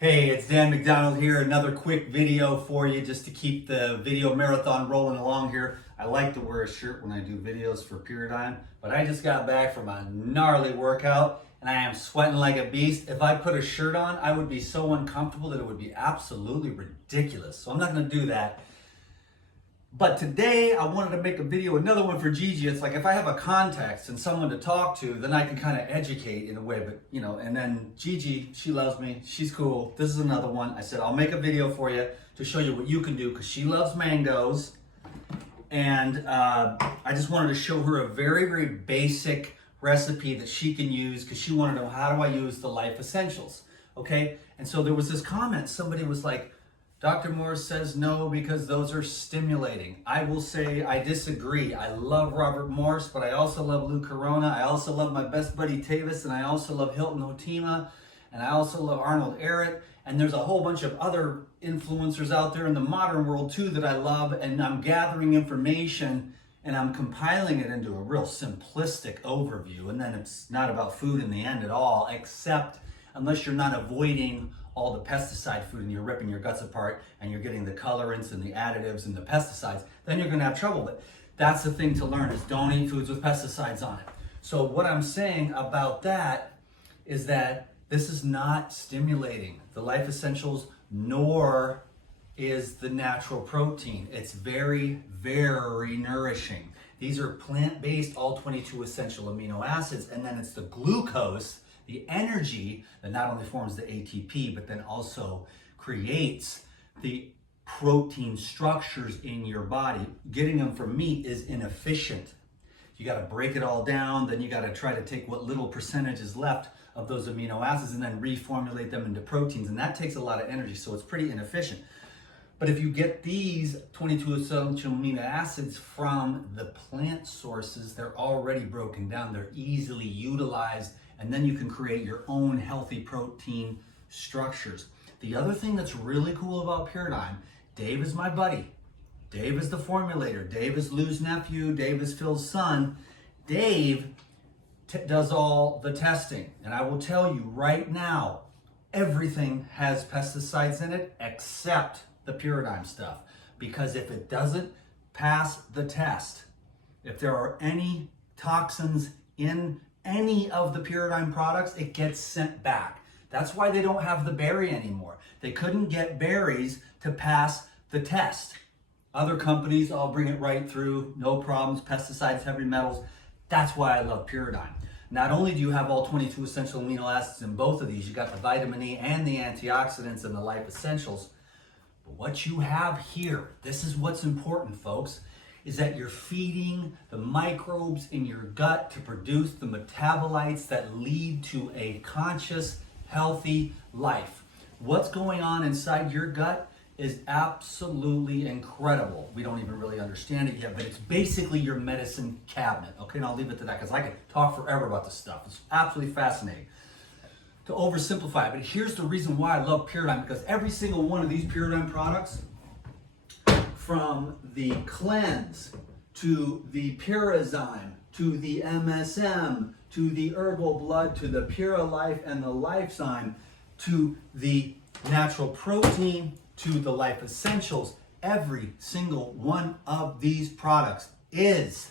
Hey, it's Dan McDonald here. Another quick video for you just to keep the video marathon rolling along here. I like to wear a shirt when I do videos for Paradigm, but I just got back from a gnarly workout and I am sweating like a beast. If I put a shirt on, I would be so uncomfortable that it would be absolutely ridiculous. So I'm not going to do that. But today I wanted to make a video, another one for Gigi. It's like if I have a context and someone to talk to, then I can kind of educate in a way. But you know, and then Gigi, she loves me. She's cool. This is another one. I said I'll make a video for you to show you what you can do because she loves mangoes. And I just wanted to show her a very, very basic recipe that she can use because she wanted to know, how do I use the Life Essentials? Okay. And so there was this comment. Somebody was like, Dr. Morse says no because those are stimulating. I will say I disagree. I love Robert Morse, but I also love Lou Corona. I also love my best buddy Tavis, and I also love Hilton Hotima, and I also love Arnold Ehret. And there's a whole bunch of other influencers out there in the modern world too that I love, and I'm gathering information and I'm compiling it into a real simplistic overview. And then it's not about food in the end at all, except unless you're not avoiding all the pesticide food and you're ripping your guts apart and you're getting the colorants and the additives and the pesticides, then you're going to have trouble. But that's the thing to learn, is don't eat foods with pesticides on it. So what I'm saying about that is that this is not stimulating the Life Essentials, nor is the natural protein. It's very, very nourishing. These are plant-based, all 22 essential amino acids, and then it's the glucose, the energy that not only forms the ATP, but then also creates the protein structures in your body. Getting them from meat is inefficient. You got to break it all down, then you got to try to take what little percentage is left of those amino acids and then reformulate them into proteins, and that takes a lot of energy, so it's pretty inefficient. But if you get these 22 essential amino acids from the plant sources, they're already broken down, they're easily utilized, and then you can create your own healthy protein structures. The other thing that's really cool about Paradigm, Dave is my buddy. Dave is the formulator. Dave is Lou's nephew. Dave is Phil's son. Dave does all the testing. And I will tell you right now, everything has pesticides in it except the Paradigm stuff. Because if it doesn't pass the test, if there are any toxins in any of the Paradigm products, it gets sent back. That's why they don't have the berry anymore. They couldn't get berries to pass the test. Other companies, I'll bring it right through, no problems, pesticides, heavy metals. That's why I love Paradigm. Not only do you have all 22 essential amino acids in both of these, you got the vitamin E and the antioxidants and the Life Essentials. But what you have here, this is what's important, folks, is that you're feeding the microbes in your gut to produce the metabolites that lead to a conscious, healthy life. What's going on inside your gut is absolutely incredible. We don't even really understand it yet, but it's basically your medicine cabinet. Okay, and I'll leave it to that because I could talk forever about this stuff. It's absolutely fascinating. To oversimplify it, but here's the reason why I love Paradigm, because every single one of these Paradigm products, from the cleanse to the Parazyme to the MSM to the herbal blood to the Pura Life and the Lifezyme to the natural protein to the Life Essentials, every single one of these products is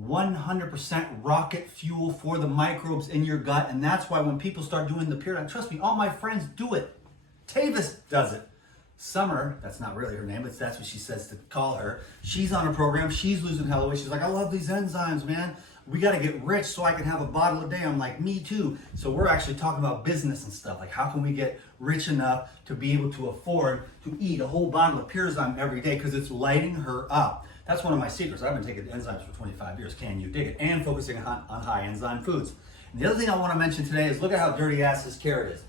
100% rocket fuel for the microbes in your gut. And that's why when people start doing the Paradigm, trust me, all my friends do it. Tavis does it. Summer, that's not really her name, but that's what she says to call her. She's on a program, she's losing hell weight. She's like, I love these enzymes, man. We got to get rich so I can have a bottle a day. I'm like, me too. So we're actually talking about business and stuff. Like, how can we get rich enough to be able to afford to eat a whole bottle of Parazyme every day, because it's lighting her up. That's one of my secrets. I've been taking enzymes for 25 years. Can you dig it? And focusing on high enzyme foods. And the other thing I want to mention today is look at how dirty ass this carrot is.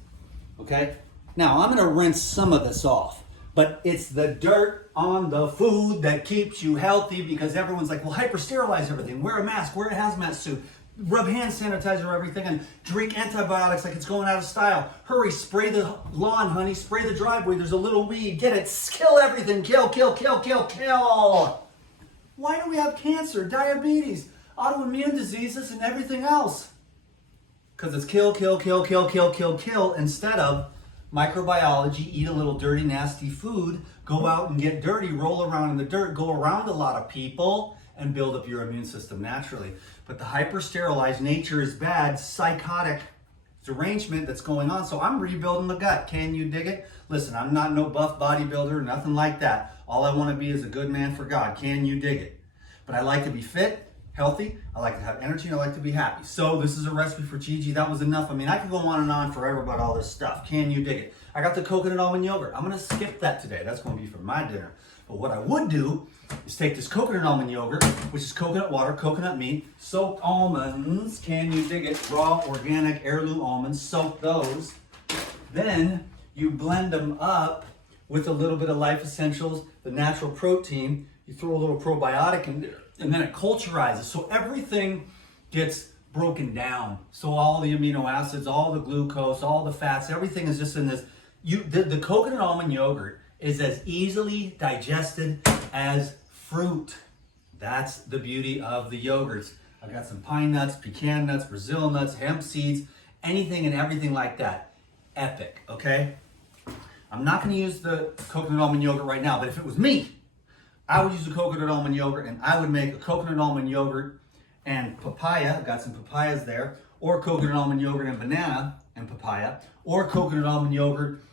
Okay? Now, I'm going to rinse some of this off, but it's the dirt on the food that keeps you healthy, because everyone's like, well, hyper-sterilize everything, wear a mask, wear a hazmat suit, rub hand sanitizer over everything, and drink antibiotics like it's going out of style. Hurry, spray the lawn, honey, spray the driveway, there's a little weed, get it, kill everything, kill, kill, kill, kill, kill. Why do we have cancer, diabetes, autoimmune diseases, and everything else? Because it's kill, kill, kill, kill, kill, kill, kill, instead of microbiology, eat a little dirty, nasty food, go out and get dirty, roll around in the dirt, go around a lot of people, and build up your immune system naturally. But the hyper-sterilized nature is bad, psychotic derangement that's going on. So I'm rebuilding the gut. Can you dig it? Listen, I'm not no buff bodybuilder, nothing like that. All I want to be is a good man for God. Can you dig it? But I like to be fit, healthy, I like to have energy, and I like to be happy. So this is a recipe for Gigi. That was enough. I mean, I could go on and on forever about all this stuff. Can you dig it? I got the coconut almond yogurt. I'm going to skip that today. That's going to be for my dinner. But what I would do is take this coconut almond yogurt, which is coconut water, coconut meat, soaked almonds. Can you dig it? Raw, organic, heirloom almonds. Soak those. Then you blend them up with a little bit of Life Essentials, the natural protein. You throw a little probiotic in there, and then it culturizes. So everything gets broken down. So all the amino acids, all the glucose, all the fats, everything is just in this. The coconut almond yogurt is as easily digested as fruit. That's the beauty of the yogurts. I got some pine nuts, pecan nuts, Brazil nuts, hemp seeds, anything and everything like that. Epic, okay? I'm not going to use the coconut almond yogurt right now, but if it was me, I would use the coconut almond yogurt, and I would make a coconut almond yogurt and papaya. I've got some papayas there, or coconut almond yogurt and banana and papaya, or coconut almond yogurt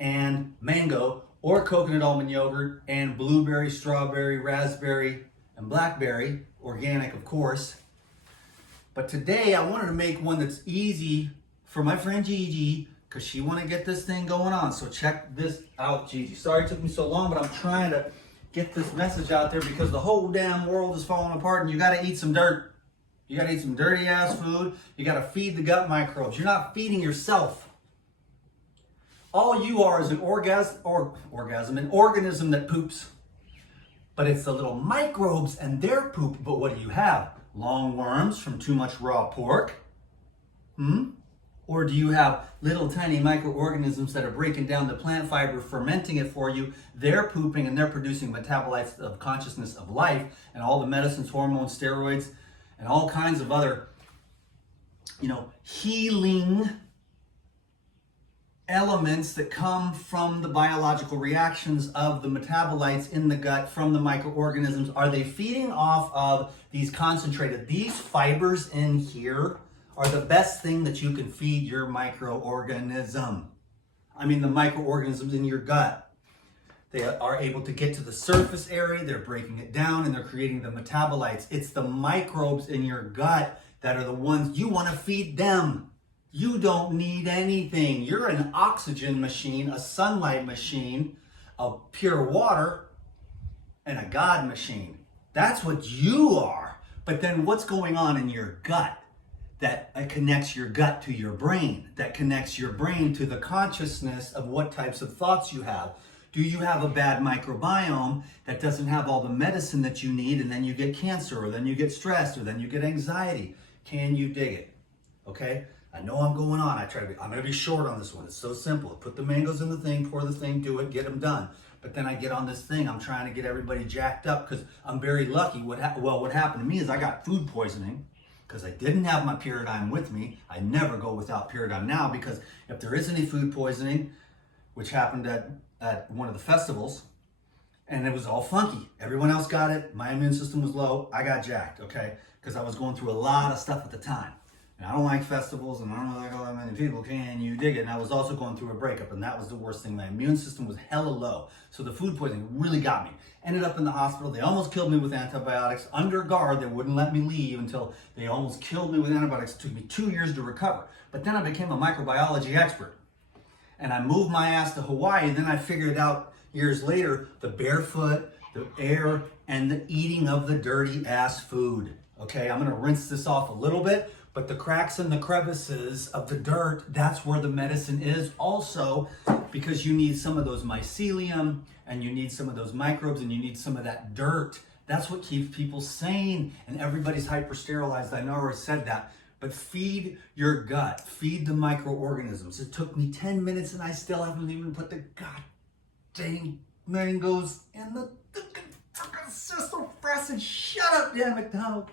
and mango, or coconut almond yogurt and blueberry, strawberry, raspberry, and blackberry, organic of course. But today I wanted to make one that's easy for my friend Gigi, because she want to get this thing going on. So check this out, Gigi. Sorry it took me so long, but I'm trying to get this message out there because the whole damn world is falling apart, and you got to eat some dirt. You got to eat some dirty ass food. You got to feed the gut microbes. You're not feeding yourself. All you are is an an organism that poops. But it's the little microbes and their poop. But what do you have? Long worms from too much raw pork? Or do you have little tiny microorganisms that are breaking down the plant fiber, fermenting it for you? They're pooping and they're producing metabolites of consciousness of life, and all the medicines, hormones, steroids, and all kinds of other, healing elements that come from the biological reactions of the metabolites in the gut from the microorganisms. Are they feeding off of these concentrated? These fibers in here are the best thing that you can feed your microorganism. I mean, the microorganisms in your gut. They are able to get to the surface area, they're breaking it down, and they're creating the metabolites. It's the microbes in your gut that are the ones you want to feed them. You don't need anything. You're an oxygen machine, a sunlight machine, a pure water, and a God machine. That's what you are. But then what's going on in your gut? That connects your gut to your brain, that connects your brain to the consciousness of what types of thoughts you have. Do you have a bad microbiome that doesn't have all the medicine that you need, and then you get cancer, or then you get stressed, or then you get anxiety? Can you dig it? Okay? I know I'm going on. I'm going to be short on this one. It's so simple. Put the mangoes in the thing, pour the thing, do it, get them done. But then I get on this thing. I'm trying to get everybody jacked up because I'm very lucky. What happened to me is I got food poisoning because I didn't have my Pyridine with me. I never go without Pyridine now, because if there is any food poisoning, which happened at one of the festivals, and it was all funky. Everyone else got it. My immune system was low. I got jacked, okay? Because I was going through a lot of stuff at the time. And I don't like festivals, and I don't like all that many people. Can you dig it? And I was also going through a breakup, and that was the worst thing. My immune system was hella low. So the food poisoning really got me. Ended up in the hospital. They almost killed me with antibiotics. Under guard, they wouldn't let me leave until they almost killed me with antibiotics. It took me 2 years to recover. But then I became a microbiology expert. And I moved my ass to Hawaii, and then I figured out years later the barefoot, the air, and the eating of the dirty ass food. Okay, I'm gonna rinse this off a little bit, but the cracks and the crevices of the dirt, that's where the medicine is also, because you need some of those mycelium, and you need some of those microbes, and you need some of that dirt. That's what keeps people sane, and everybody's hyper-sterilized. I know I already said that, but feed your gut, feed the microorganisms. It took me 10 minutes, and I still haven't even put the god dang mangoes in the system. Shut up, damn it, Donald.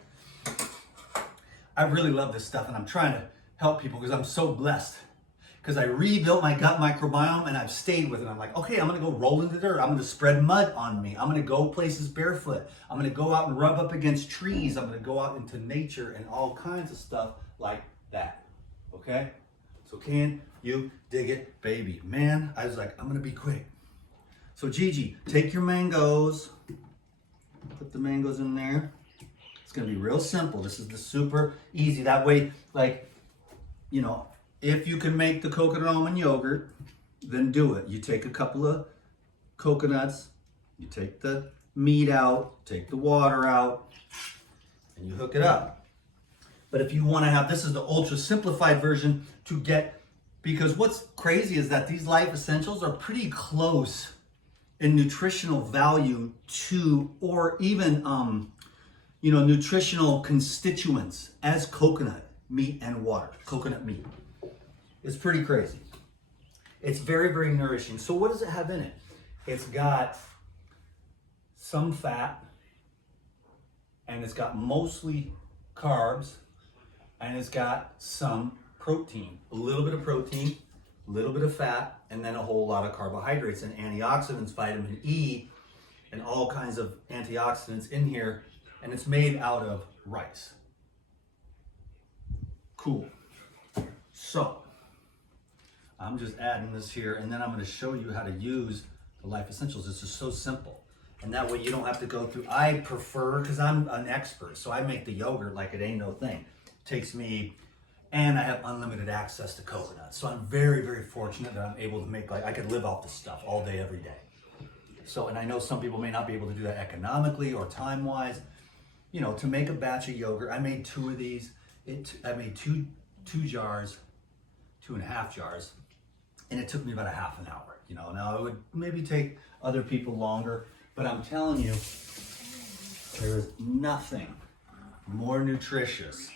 I really love this stuff, and I'm trying to help people because I'm so blessed. Because I rebuilt my gut microbiome and I've stayed with it. I'm like, okay, I'm gonna go roll in the dirt. I'm gonna spread mud on me. I'm gonna go places barefoot. I'm gonna go out and rub up against trees. I'm gonna go out into nature and all kinds of stuff like that. Okay? So can you dig it, baby? Man, I was like, I'm gonna be quick. So Gigi, take your mangoes. Put the mangoes in there. It's gonna be real simple. This is the super easy. That way, like, you know, if you can make the coconut almond yogurt, then do it. You take a couple of coconuts, you take the meat out, take the water out, and you hook it up. But if you want to have, this is the ultra simplified version to get, because what's crazy is that these life essentials are pretty close in nutritional value to, or even, you know, nutritional constituents as coconut meat and water, coconut meat. It's pretty crazy. It's very, very nourishing. So what does it have in it? It's got some fat, and it's got mostly carbs, and it's got some protein. A little bit of protein, a little bit of fat, and then a whole lot of carbohydrates and antioxidants, vitamin E, and all kinds of antioxidants in here, and it's made out of rice. Cool. So, I'm just adding this here, and then I'm going to show you how to use the Life Essentials. This is so simple. And that way you don't have to go through, I prefer, because I'm an expert, so I make the yogurt like it ain't no thing. It takes me, and I have unlimited access to coconuts. So I'm very, very fortunate that I'm able to make, like, I could live off this stuff all day, every day. So, and I know some people may not be able to do that economically or time-wise. You know, to make a batch of yogurt, I made 2 of these. I made two jars, 2.5 jars. And it took me about a half an hour, you know. Now it would maybe take other people longer, but I'm telling you, there is nothing more nutritious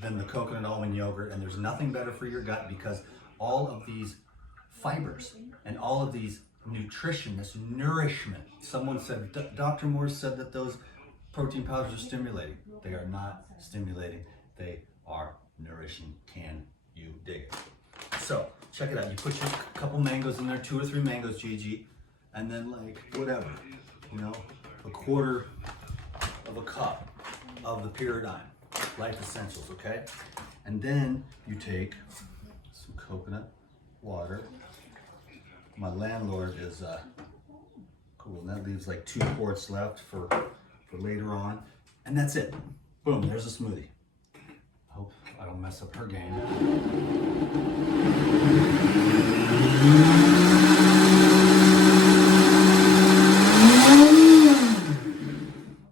than the coconut almond yogurt, and there's nothing better for your gut because all of these fibers and all of these nutrition, this nourishment. Someone said, Dr. Moore said that those protein powders are stimulating. They are not stimulating, they are nourishing. Can you dig it? So, check it out. You put your couple mangoes in there, 2 or 3 mangoes, Gigi, and then like whatever, you know, a quarter of a cup of the Pyridine Life Essentials, okay? And then you take some coconut water. My landlord is cool, and that leaves like 2 quarts left for later on. And that's it. Boom, there's a smoothie. Hope I don't mess up her game.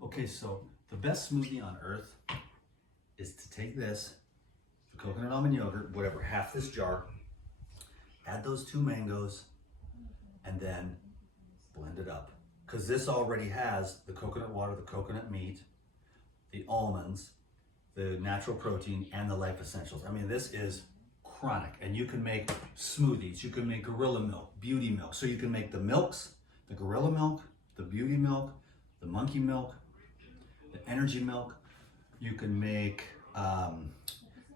Okay, so the best smoothie on earth is to take this, the coconut almond yogurt, whatever, half this jar, add those 2 mangoes, and then blend it up. Because this already has the coconut water, the coconut meat, the almonds, the natural protein, and the Life Essentials. I mean, this is chronic. And you can make smoothies. You can make gorilla milk, beauty milk. So you can make the milks, the gorilla milk, the beauty milk, the monkey milk, the energy milk. You can make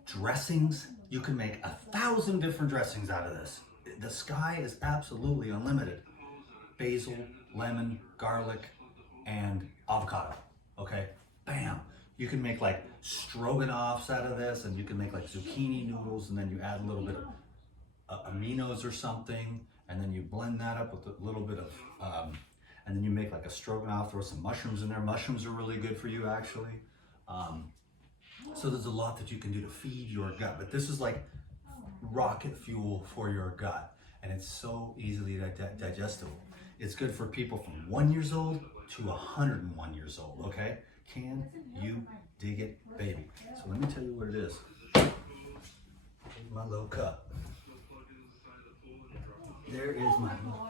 dressings. You can make 1,000 different dressings out of this. The sky is absolutely unlimited. Basil, lemon, garlic, and avocado. Okay, bam. You can make like stroganoffs out of this, and you can make like zucchini noodles, and then you add a little bit of aminos or something, and then you blend that up with a little bit of, and then you make like a stroganoff, throw some mushrooms in there. Mushrooms are really good for you, actually. So there's a lot that you can do to feed your gut, but this is like rocket fuel for your gut, and it's so easily digestible. It's good for people from 1 year old to 101 years old, okay? Can you dig it, baby? So let me tell you what it is. Here's my little cup. There is my little.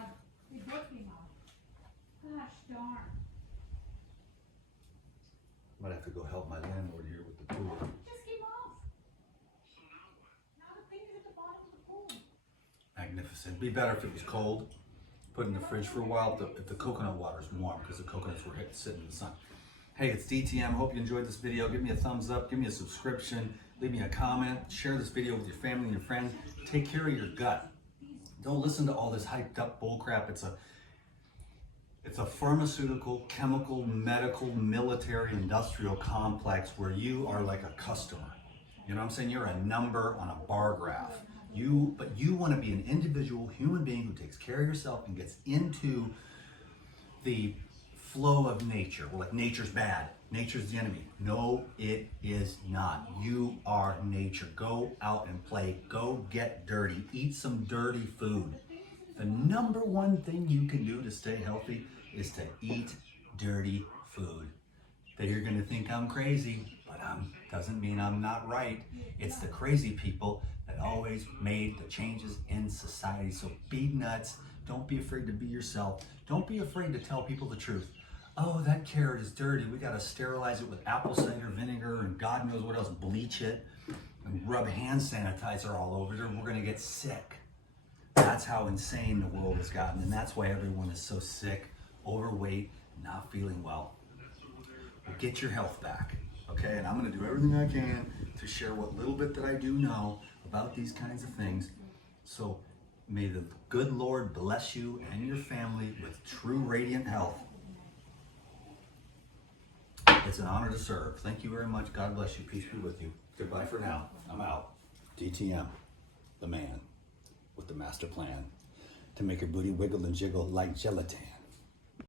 Gosh darn. Might have to go help my landlord here with the pool. Just came off. Now the thing is at the bottom of the pool. Magnificent. It'd be better if it was cold. Put it in the fridge for a while if the coconut water is warm, because the coconuts were sitting in the sun. Hey, it's DTM. Hope you enjoyed this video. Give me a thumbs up. Give me a subscription. leave me a comment, share this video with your family and your friends. Take care of your gut. Don't listen to all this hyped up bullcrap. It's a pharmaceutical, chemical, medical, military, industrial complex where you are like a customer. You know what I'm saying? You're a number on a bar graph. But you want to be an individual human being who takes care of yourself and gets into the flow of nature. Well, like nature's bad. Nature's the enemy. No, it is not. You are nature. Go out and play. Go get dirty. Eat some dirty food. The number one thing you can do to stay healthy is to eat dirty food. That you're going to think I'm crazy, but doesn't mean I'm not right. It's the crazy people that always made the changes in society. So be nuts. Don't be afraid to be yourself. Don't be afraid to tell people the truth. Oh, that carrot is dirty. We got to sterilize it with apple cider vinegar and God knows what else, bleach it, and rub hand sanitizer all over it, or we're going to get sick. That's how insane the world has gotten, and that's why everyone is so sick, overweight, not feeling well. Well, get your health back, okay? And I'm going to do everything I can to share what little bit that I do know about these kinds of things. So may the good Lord bless you and your family with true radiant health. It's an honor to serve. Thank you very much. God bless you. Peace be with you. Goodbye for now. I'm out. DTM, the man with the master plan to make your booty wiggle and jiggle like gelatin.